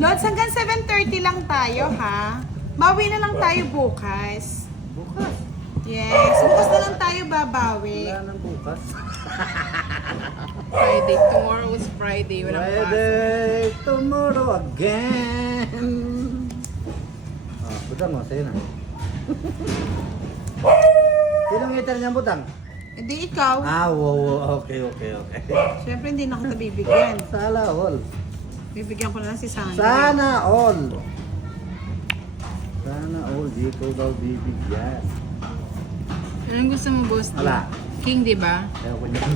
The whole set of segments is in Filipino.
Lods, hanggang 7:30 lang tayo, ha? Bawi na lang tayo bukas. Bukas. Yes, bukas na lang tayo babawi. Wala nang bukas. Friday. Tomorrow is Friday. Walang pasok. Friday, tomorrow again. Butang mo, sa'yo na. Sinong eater niya, Butang? Hindi ikaw. Wow. Okay. Siyempre, hindi na kita bibigyan. Sana all. Bibigyan ko na lang si Sandra. Sana all. Sana all. Di ko daw bibigyan. Anong gusto mo, boss? Wala. King, di ba? Ayaw ko niyan.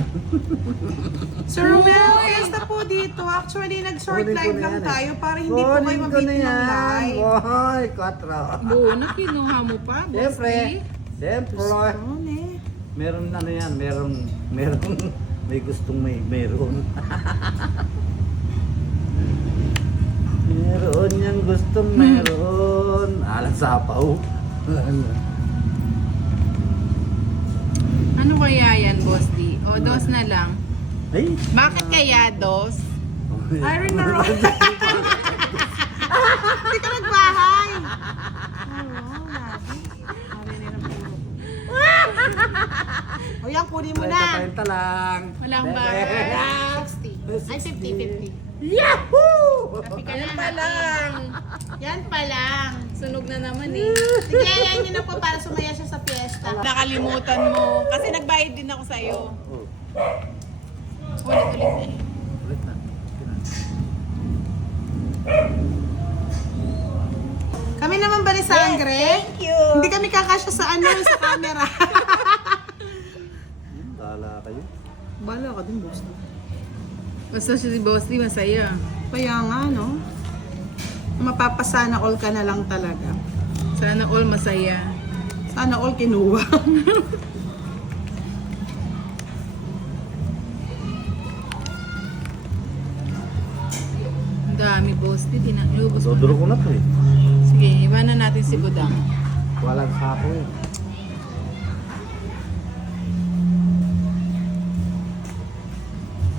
Sir Romel, fiesta po dito. Actually, nag-short Kunin ko live na lang yan eh. tayo para hindi po kayo Kunin ko mabit na ng yan. live. Boy, 4. Buo na kinuha mo pa, boss. Siyempre. Siyempre. Ano eh? Meron ano yan, meron may gustong meron. Meron yang gustong meron. Alang sapaw. Ano kaya yan, boss D? O, dos na lang. Ay. Bakit kaya dos? Iron na roll. Hindi ka nagbahay. Oo, lagi. O yan, kunin mo na. 30 lang. Walang bahay. 60. Ay, 50. Yahoo! Yan pa lang. Yan pa lang. Sunog na naman eh. Sige, yan yun na po para sumaya siya sa fiesta. Nakalimutan mo. Kasi nagbayad din ako sa'yo. Oh, Ulit-ulit eh. ulit na. Kami naman ba ni Sangre? Thank you. Hindi kami kakasya sa sa camera. Tala kayo. Bala ka din, boss. Basta si boss D, masaya. Kaya nga, no? Mapapasana all ka na lang talaga. Sana all masaya. Sana all kinuha. Ang dami, boss D. Inubos mo. Dodoro ko na to eh. Sige, iwanan natin si Budang. Walang sapo eh.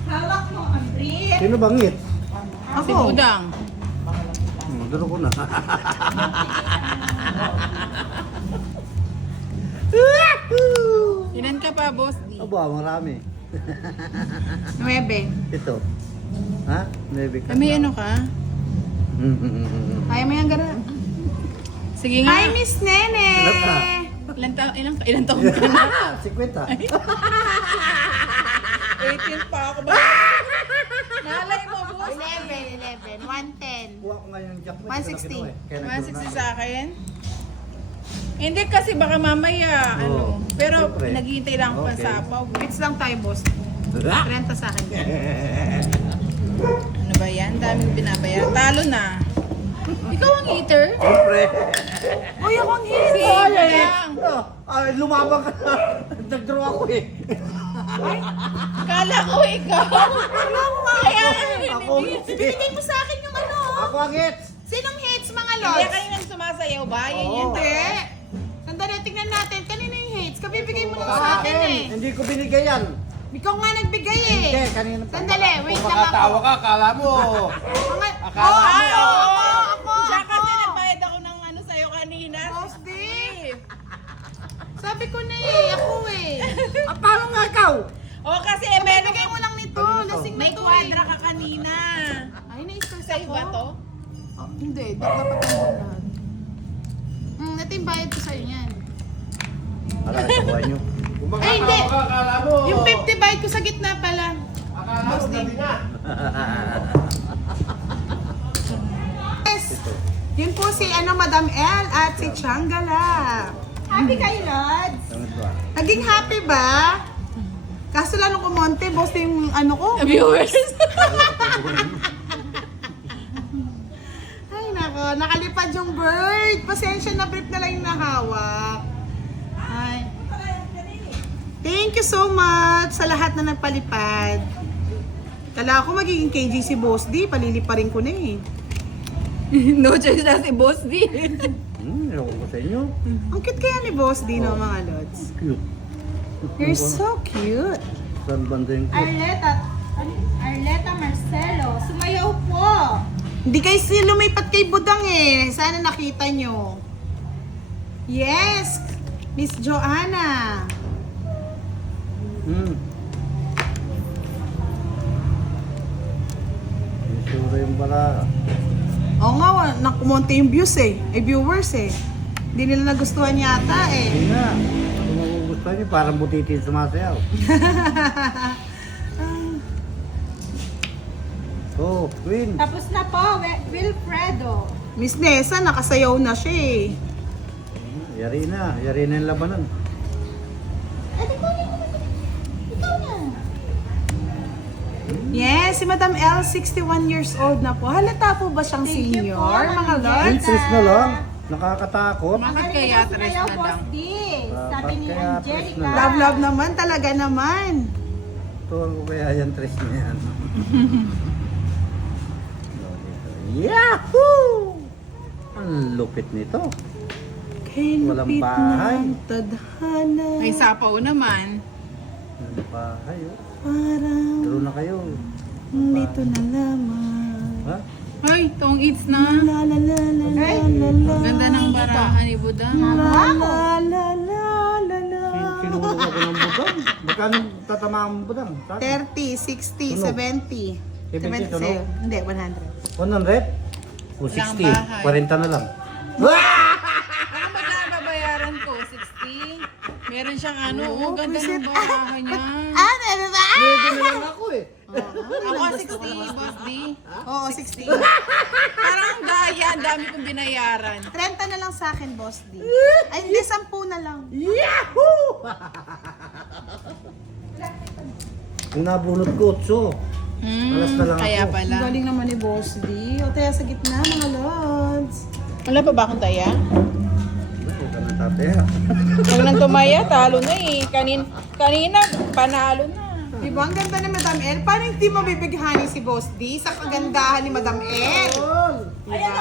Hawak mo, Andre. Sino bangit? Si Ako. Budang. Dodoro ko na. Ilan ka pa, boss D? Aba, marami. 9. Ito. Ha? Maybe ka. May ano ka? Kaya mo yan ganun. Sige nga. Hi, Miss Nene! Ilan ka? Ilang taon ka na? 50. 18 pa ako ba? Malay mo, boss. 11, 110. Kuha ko ngayon yung jack. 160. 160 sa akin? Hindi kasi baka mamaya, Oo. Pero Siyempre. naghihintay lang pa Okay. sa apaw. Bits lang tayo, boss. 30 sa akin. Ano ba yan? Daming binabayaran. Talo na. Ikaw ang eater? Siyempre. Uy, ako ang hit! Si Budang. Ay, lumabang ka na. Nag-draw ako eh. Kala ko ikaw. Kaya Ako Binigay mo sa akin yung ano. Ako ang hits. Sinong hits, mga Hindi lods? kayo nang sumasayaw ba? Yan Oo. yan. Hindi. Sandali, tingnan natin. Kanina yung hits. Kabibigay mo lang sa akin eh. Hindi ko binigay yan. Ikaw nga nagbigay eh. Hindi, kanina pa. Sandali, wait lang ako. Makatawa ka, kala mo. Mga... Akala Oo, Ay, ako, oo. ako, Siya ako. kasi nagbayad ako ng ano sa'yo kanina. Boss D. Sabi ko na eh, ako eh. Paano nga ikaw? O kasi Bibigay mo lang nito. Lasing na may to kwadra eh. ka kanina. Ay, na-stress Sa'yo ako. ba to? Oh, hindi, dapat ang lahat. Ito yung bayad ko sa'yo yan. Wala, nakuha nyo. Kung Ay, hindi. makatawa ka, kala mo. Yung 50 bayad ko sa gitna pala. Akala mo gabi na. Yes. Yun po si Madam L at si Changala. Happy kayo, Lods? Tangat ba? Naging happy ba? Kaso lang nung kumonte, boss, yung ko. Viewers. Ay, nako. Nakalipad yung bird. Pasensya na, brief na lang yung nahawak. Ay. Thank you so much sa lahat na nagpalipad. Kala ko magiging KG si Boss D. Paliliparin ko na eh. No choice na si Boss D. Ewan ko sa inyo. Ang cute kaya ni Boss D, no, mga lods? Cute. You're so cute. Saan banda yung cute? Arleta Marcelo, sumayaw po. Hindi kayo lumipat kay Budang eh. Sana nakita nyo. Yes! Miss Joanna. Sure yung bala. Oo nga, nakumonte yung views eh. Ay, viewers eh. Hindi nila nagustuhan yata eh. Hindi nga. Kung magugustuhan niyo, parang butitin sumasayaw. Oh, Queen. Tapos na po, Wilfredo. Miss Nessa, nakasayaw na siya eh. Yari na yung labanan. Yes, si Madam L, 61 years old na po. Halata po ba siyang senior, mga lords? Interest na lang. Nakakatakot. Bakit kaya tres na lang? Sabi ni Angelica. Love naman, talaga naman. Tuwang ko kaya yan tres na yan. Yahoo! Ang lupit nito. Kay Walang lupit bahay. ng tadhana. May sapaw naman. Ano pa kayo? Parang Turo na kayo. dito na lamang. Ha? Ay, tong eats na. La la la la la la la. Ganda ng barahan ni Budang. La la la la la la. Sinulong ako ng budang. Magkano tatamaan mo budang? 30, 60, Tunog. 70. 70, 70. tunog? Hindi, 100. 100? O Walang 60. bahay. 40 na lang. Ano ba na babayaran ko? 60? Meron siyang ano, oh, ganda ng barahan niya. Ano ba? Pwede na lang ako eh. Ako 60, Boss D. Oo, 60. Parang ang gaya, ang dami kong binayaran. 30 na lang sa akin, Boss D. Ay, hindi, 10 na lang. Yahoo! Kung nabunot ko, 8. Alas na lang Kaya ako. pala. Ang galing naman ni Boss D. O, tayo sa gitna, mga lods. Wala pa ba akong taya? Huwag ka nang tataya. Huwag nang tumaya, talo na eh. Kanina, panalo na. Diba, ang ganda ni Madam El. Paano hindi mabibighani si Boss D sa kagandahan ni Madam El? Diba?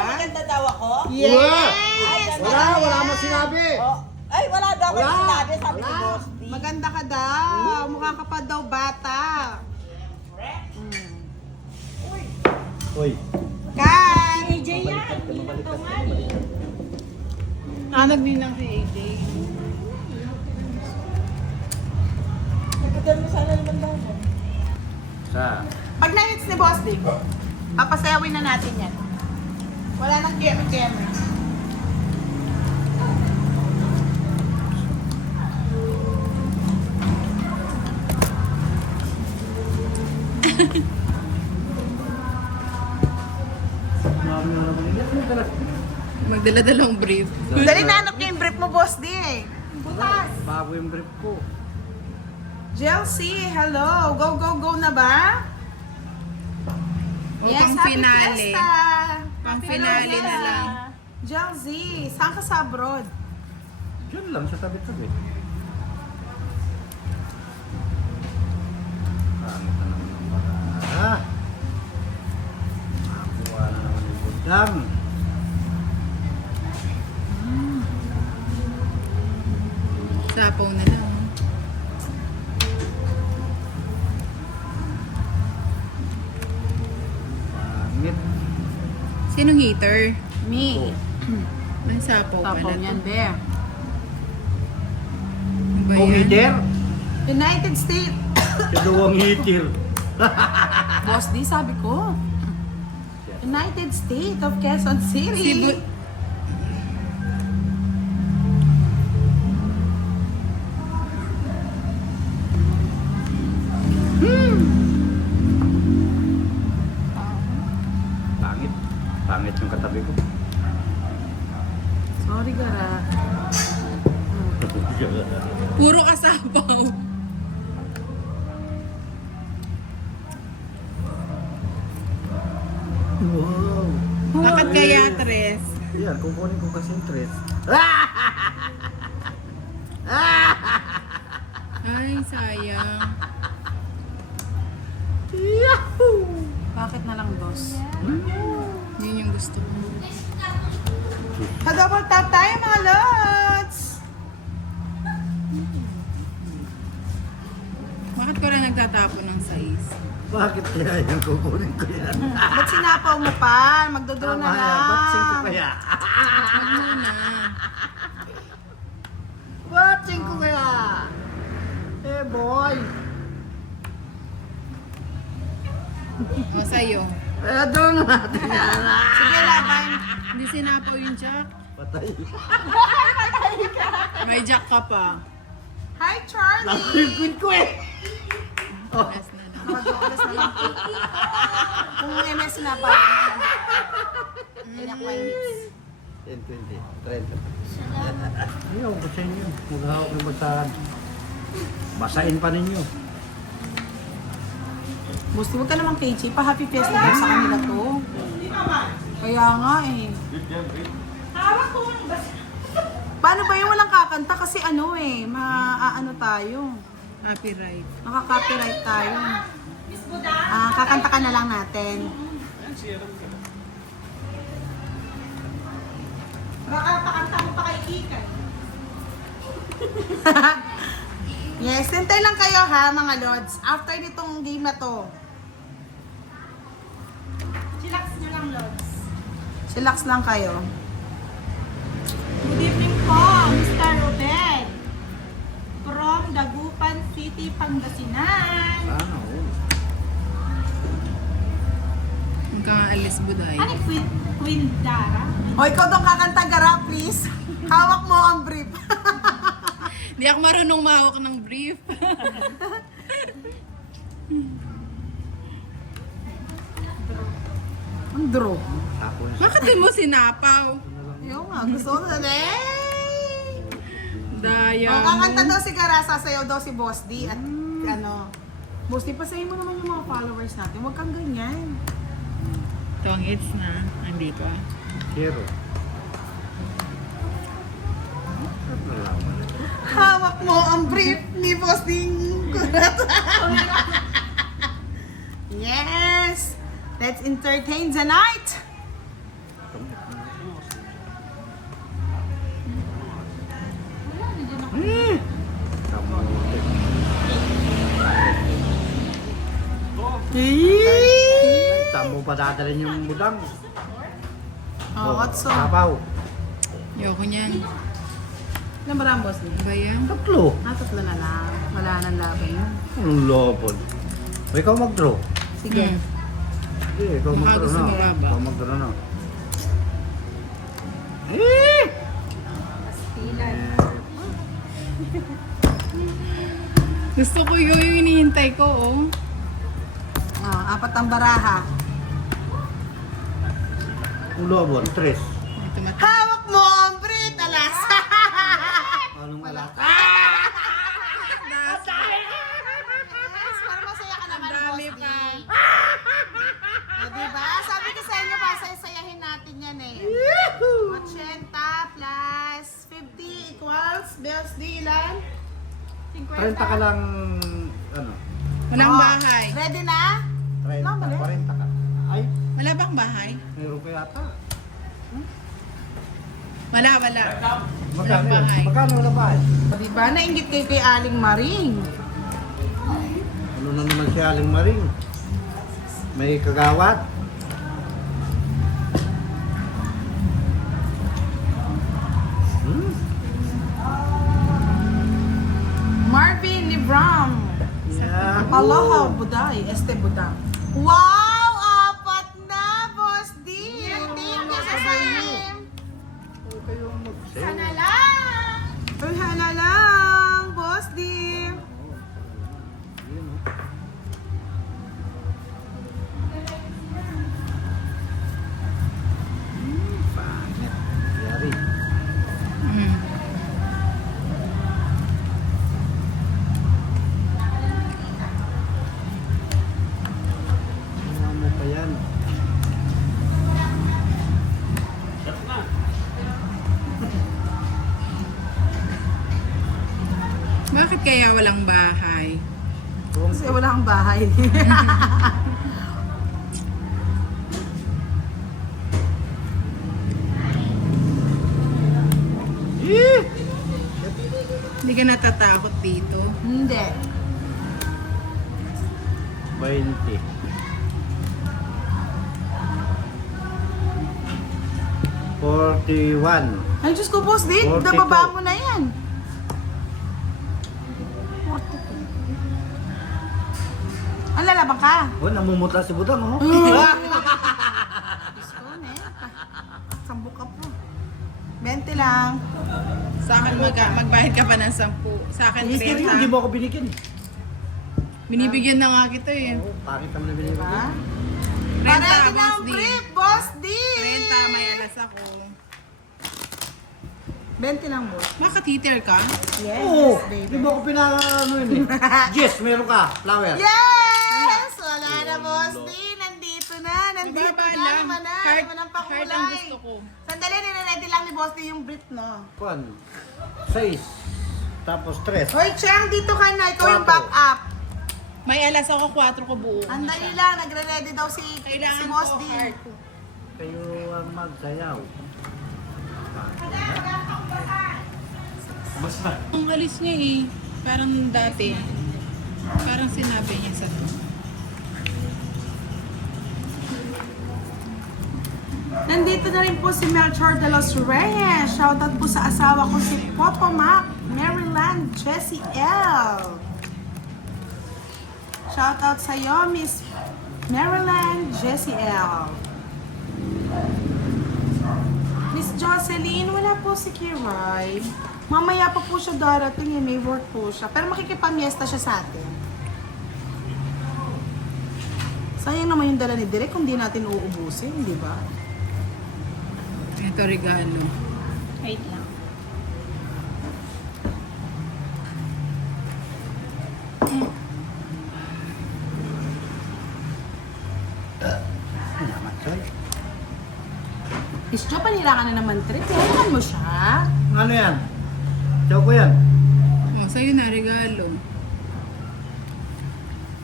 Maganda daw ako? Yes! Wala mo sinabi. Ay, wala daw ako sinabi, sabi ni Boss D. Maganda ka daw. Mukha ka pa daw bata. Uy. Kat! Nagninang si AJ. Sa. Pag na-hits ni Boss D, papasayawin na natin yan. Wala nang game-game. Magdala-dalang brief. Dali na hanap niyo yung brief mo, Boss D eh. Butas! Bago yung brief ko. Chelsea, hello. Go, go, go na ba? O, pang happy finale. fiesta. Pang Happy finale na fiesta. lang. Chelsea, saan ka sa abroad? Diyan lang sa tabi-tabi. Pangit na naman ang bala. Nakakuha na naman yung budang. Sapaw na lang. Pangit. Sinong heater? Me. May sapaw pala to. be. Ano ba Kung yan? hitir, United States. dalawang hitir. Boss D, sabi ko. United States of Quezon City. Si Bu... Pangit. Pangit yung katabi ko. Sorry, Gara. Puro kasapaw. Wow. Bakit kaya tres? Yan, kukunin ko kasi yung tres. Ay, sayang. Bakit na lang, boss? Yun yung gusto ko. Pa-double tap tayo, mga lods! Bakit ko rin nagtatapon ng sais. Bakit kaya yan kukunin ko yan? Ba't sinapaw mo pa? Magdodraw na lang. Ba't 5 kaya? Huwag muna. Ba't 5 kaya? Eh boy! O, sa'yo. Eh doon natin yan. Sige, laban. Hindi sinapaw yung jack. Patay. May jack ka pa. Hi, Charlie! Nakulikod ko eh. Alas na lang. Alas na lang. Kung MS sinapaw. Inak my hits. 10, 20, 30. Ayaw ko sa inyo. Maghahawak yung basahan. Basahin pa ninyo. Boss, huwag ka naman KJ. Pa-happy festival sa kanila to. Kaya nga eh. Paano ba yung walang kakanta? Kasi ano eh, maaano tayo. Copyright. Makaka-copyright tayo. Kakanta ka na lang natin. Baka pakanta mo pa kay Kika. Yes, hintay lang kayo ha mga lods. After nitong game na to. Chillax nyo lang, lods. Chillax lang kayo. Good evening po, Mr. Robert. From Dagupan City, Pangasinan. Ano? Huwag kang alis buday. Ano Queen Dara? O ikaw daw kakanta, Gara, please. Hawak mo ang brief. Hindi ako marunong mahawak ng brief. Ang draw. Ako yan. Bakit di mo sinapaw? Yung nga, gusto ko na Daya O, mo. kakanta daw si Gara, sasayaw daw si Boss D. At ano, Boss D, pasayin mo naman yung mga followers natin. Huwag kang ganyan. Ito ang hits na. Hindi ko. Zero. Hawak mo ang brief ni Boss Ding Kurat. Yes! Let's entertain the night! Kamuti. Saan mo pa dadalhin yung budang? Oh, what's so? Sabaw. Ayoko niyan. Ilan ba ang Boss D? Ba yan? Tatlo. Tatlo na lang. Wala nang laban yun. Ang lopon. O ikaw mag-draw. Sige. Hmm. Sige, ikaw Baka mag-draw gusto na. mo raba. Ikaw mag-draw na. Eh! Gusto ko yung hinihintay ko, oh. Oh, 4 ang baraha. Ang lopon, 3. Ito mat- Hawak mo ang brief, alas! Anong alas? Yes, para masaya ka naman, Ang dami Boss D. pa. O, diba? Sabi ko sa inyo, pasayahin natin yan eh. 80 plus 50 equals, Boss D, ilan? 30 ka lang, ano? Walang Oh, bahay. Ready na? 30, 40 ka. Ay, Wala bang bahay? meron ka yata. Wala. Magkano yun? bahay. Magkano wala bahay? O, diba? Nainggit kayo kay Aling Maring. Ano na naman si Aling Maring? May kagawad? Marvin Libram. Yeah. Aloha, Buday. Budang. Wow! 4 na, Boss D! Thank you sa time! Sana lang! Uy, hala lang, Boss D! Pangit. Yari. Hmm. Ano mo pa yan? Bakit kaya walang bahay? Kasi wala kang bahay. Hindi ka natatakot dito. Hindi. 20. 41. Ay, Diyos ko, boss, din. 42. Nababa mo na yan. 42. Ang lalaban ka? Oh, namumutla si Budang, oh. Diyos ko, ne. Sambo ka po. 20 lang. Sa akin, magbayad ka pa ng 10. Sa akin, Hindi hindi 30. mo ako binigyan. Binibigyan na nga kita eh. Oh, pangit naman na binibigyan. Ha? 30, Parang boss ng D. brief, boss D. 30, may alas ako. 20 lang, boss. Bakit heater ka? Yes, Oo, baby. di mo ako pinano yun eh. Jess, meron ka, flower. Yes! Wala na, boss D. Nandito na. Nandito Mababa na. lang. Lima na. Heart, Lima ng heart ang pakulay. gusto ko. Sandali, nire-ready lang ni boss D yung brief, no? Kuan, 6. Tapos 3. Hoy, Chang, dito ka na. Ikaw yung Quatro. back up. May alas ako, 4 ko buo. Andali lang. Nagre-ready daw si Kailangan boss ko D. heart. Kayo ang magsayaw. Ang alis niya eh. Parang dati. Parang sinabi niya sa to. Nandito na rin po si Melchor de los Reyes. Shoutout po sa asawa ko si Papa Mac, Maryland, Jessie L. Shoutout sa iyo, Miss Maryland, Jessie L. Miss Jocelyn, wala po si Kiray. Mamaya pa po siya darating eh, may work po siya. Pero makikipamiesta siya sa atin. Sayang naman yung dala ni Direk kung di natin uubusin, di ba? Ito regalo. Wait lang. Namatay. Miss Jo, panira ka na naman, Trip. Kailangan mo siya. Ano yan? Tiyaw ko yan. Oh, sa'yo na regalo.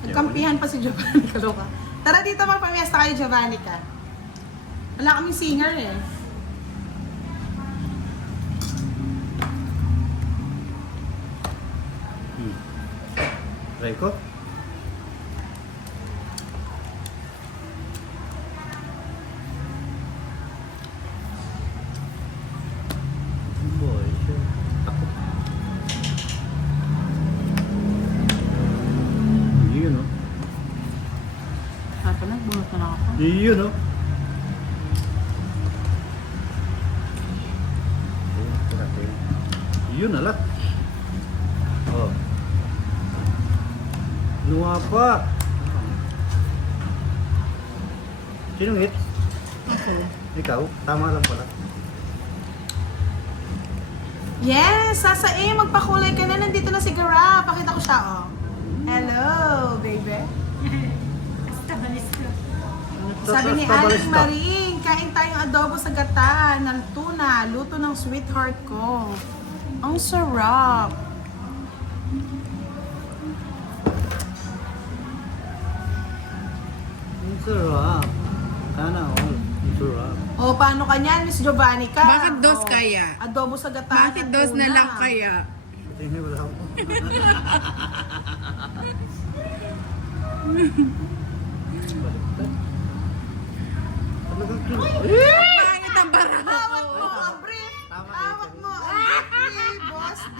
Nagkampihan pa si Giovanni Kaloka. Tara dito magpamiesta kayo, Giovanni ka. Wala kaming singer eh. Try ko. Boy, siya. Takot. Yun, no? Sabi na, bunot na lang ako. Yun, no? Yun, alat. Oh. Luwa pa. Sinong hit? Ako. Ikaw? Tama lang pala. Yes! Sasae, magpakulay ka na. Nandito na si Gara. Pakita ko siya, oh. Hello, baby. Basta balis ko. Sabi ni Aling Maring, kain tayong adobo sa gata ng tuna, luto ng sweetheart ko. Ang sarap. Ang sarap. Sana all. Ang sarap. O, paano ka niyan, Miss Giovanni ka? Bakit dos O, kaya? Adobo sa gata Bakit ng dos na tuna. lang kaya? Tingnan wala ako. Talagang Pangit ang bara Hawak ko. mo, brief. Tama, Hawak eh. mo, brief, boss D.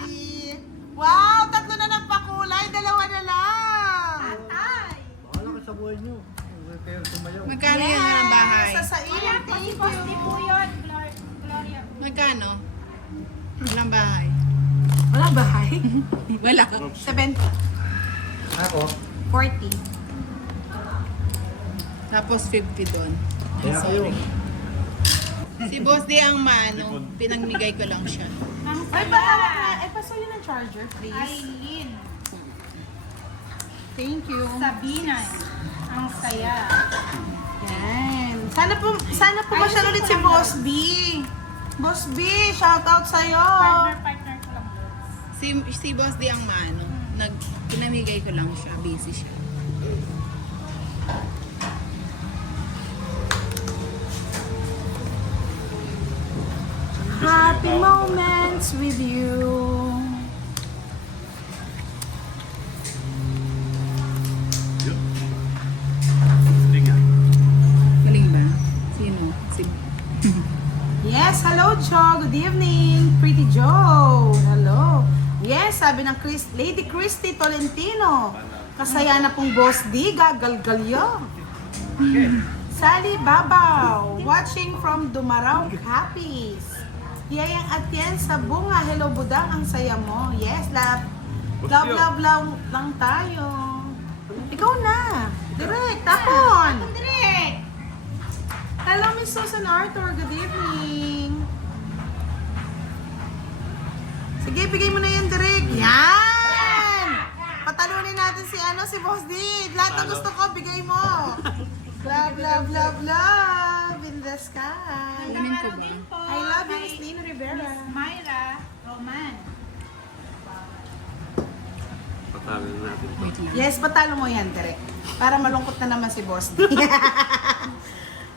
Wow, tatlo na ng pakulay, dalawa na lang. Ay! Bahala ka sa buhay niyo. Huwag kayong sumayaw. Magkano yan ng bahay? Sa sain, Wala po si thank Boss you. Di po yun. Gloria po. Magkano? Walang bahay. Walang bahay. Wala. 70. Ako? 40. Tapos 50 doon. Kaya kayo. Si Boss D ang mano, pinagmigay ko lang siya. Ang Ay, saya. patawag na. Eh, paso yun ang charger, please. Aileen. Thank you. Sabina. Ang saya. Yan. Sana po masyal ulit si Boss B. Boss B, shout out sa'yo. Partner ko lang. Si Boss D ang mano, pinamigay ko lang siya, busy siya. Happy moments with you. Jojo, good evening. Pretty Joe, hello. Yes, sabi ng Lady Christy Tolentino. Kasaya na pong Boss D, gagalgalyo. Sally Babaw, watching from Dumaraw, Capiz. Yayang Atien sa bunga, hello Budang, ang saya mo. Yes, love. Love lang tayo. Ikaw na. Direct, tapon. Direk! Hello, Miss Susan Arthur. Good evening. Sige, bigay mo na yan, Direk. Yan! Patalunin natin si Boss D. Lahat ng gusto ko, bigay mo. Love, love, love, love in the sky. Kunin ko ba? I love you, Miss Lina Rivera. Myra Roman. Patalo na natin ito. Yes, patalo mo yan, Direk. Para malungkot na naman si Boss D.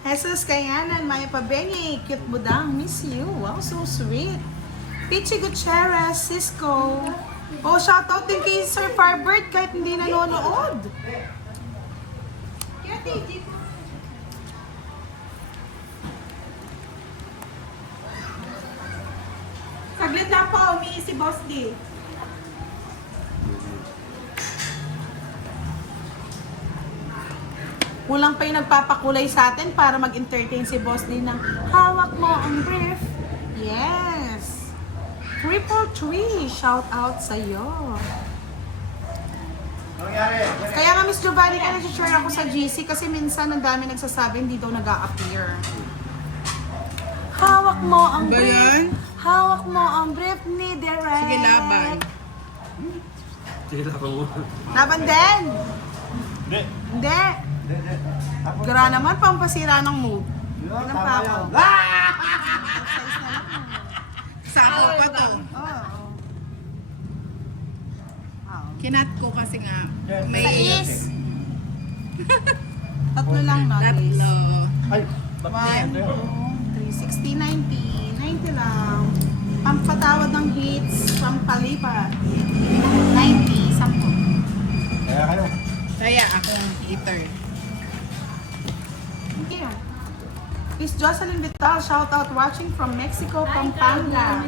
Jesus Kayanan, Maya Pabengi, cute budang, miss you. Wow, so sweet. Pichi Gutierrez, Cisco. Oh, shoutout din kay Sir Farbert kahit hindi nanonood. Kaya TG po. Saglit lang po, umiis si Boss D. Kulang pa yung nagpapakulay sa atin para mag-entertain si Boss D ng hawak mo ang brief. Yes. 333, shout out sa'yo. Kaya nga Miss Giovanni, ka nag-share ako sa GC kasi minsan ang dami nagsasabi hindi daw nag-a-appear. Hawak mo ang Ba brief. yan? Hawak mo ang brief ni Derek. Sige, laban. Sige, laban mo. Laban din. Hindi. Hindi. Gara naman, pampasira ng mood. Ilang pa ako. Sako pa to. Oo. Kinat ko kasi nga. May Sais. Tatlo lang na. tatlo. Ay, 1, 2, 3, 60, 90. 90 lang. Pampatawad ng hits, pampalipat. 90, 10. kaya kayo. Kaya akong eater. Thank you. Miss Jocelyn Vital, shout out watching from Mexico, Pampanga.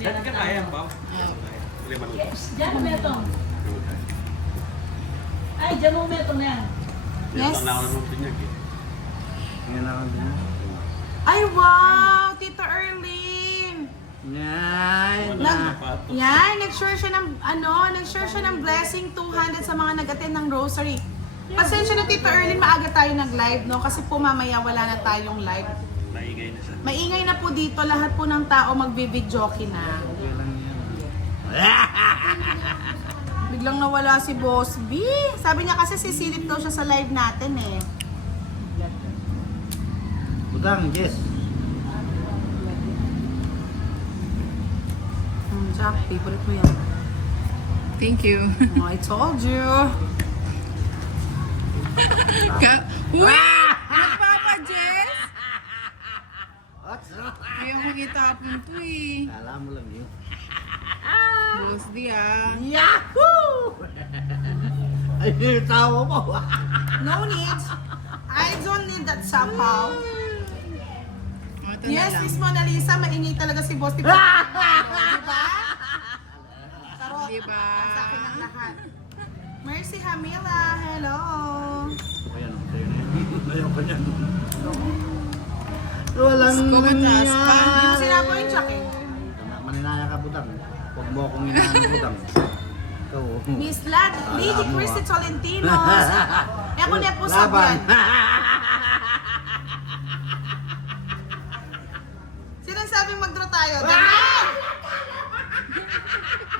Dati ka kaya, Bob? Lima lang. Diyan mo metong. Ay, diyan mo metong na yan. Yes. Yan lang ako ng pinyag eh. Yan lang din. Ay, wow! Tita Erlene! Nag-share siya ng blessing 200 sa mga nag-attend ng rosary. Pasensya na Tita Erlene, maaga tayo nag-live, no? Kasi po mamaya wala na tayong live. Maingay na siya. Maingay na po dito, lahat po ng tao magbibidyoke na. Biglang nawala si Boss B. Sabi niya kasi sisilip daw siya sa live natin eh. Budang, yes. Jack, favorite mo yan. Thank you. Oh, I told you. Uy! Nagpapa-Jess? Ayaw ko itapon to eh. Alam mo lang yun. Boss D ah. Yahoo! Ay, tawa mo. No need. I don't need that somehow. Ito Yes, na lang. Miss Mona Lisa, maingay talaga si Boss. Diba? Taro, Diba? sa akin ang lahat. Mercy Hamila, hello. Ayan, tayo na yun. Ayaw pa niyan. Walang Sko, mataas pa. Hindi mo sinabi yung check eh. Maninaya ka, Budang. Huwag mo akong inaano, Budang. Ikaw. Miss Lady mo, Christy ah. Tolentino. Ako niya po sa Laban. Sino sabing mag-draw tayo? Daniel!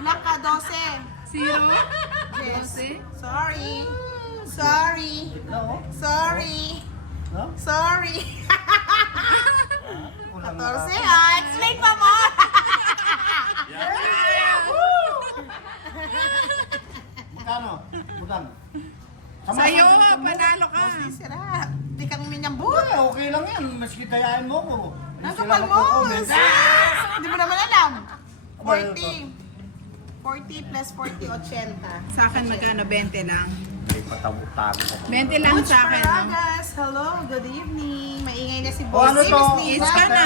Ilan ka? 12. Zero? Yes. 12? Sorry. Sorry. Sorry. No? Sorry. Kulang 14. Ah, explain pa mo. Magkano? Budang. Sa'yo, panalo ka. Sira. Di kang minyambut. Ay, okay lang yan. Maski dayain mo ko. Ang kapal mo. Hindi mo naman alam. 40. 40 plus 40, 80. Sa akin magkano? 20 lang. May patabo-tago ko. 20 lang Butch sa akin. no? Paragas, hello, good evening. Maingay na si O Boss. ano to? Is ka na.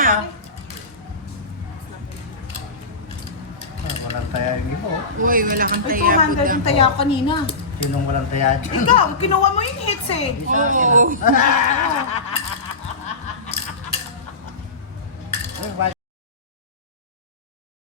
Walang taya yung ibo. Uy, wala kang Ay, taya 200 yung taya kanina. Sinong walang taya dyan? Ikaw, kinuha mo yung hits eh. Oo. Ay,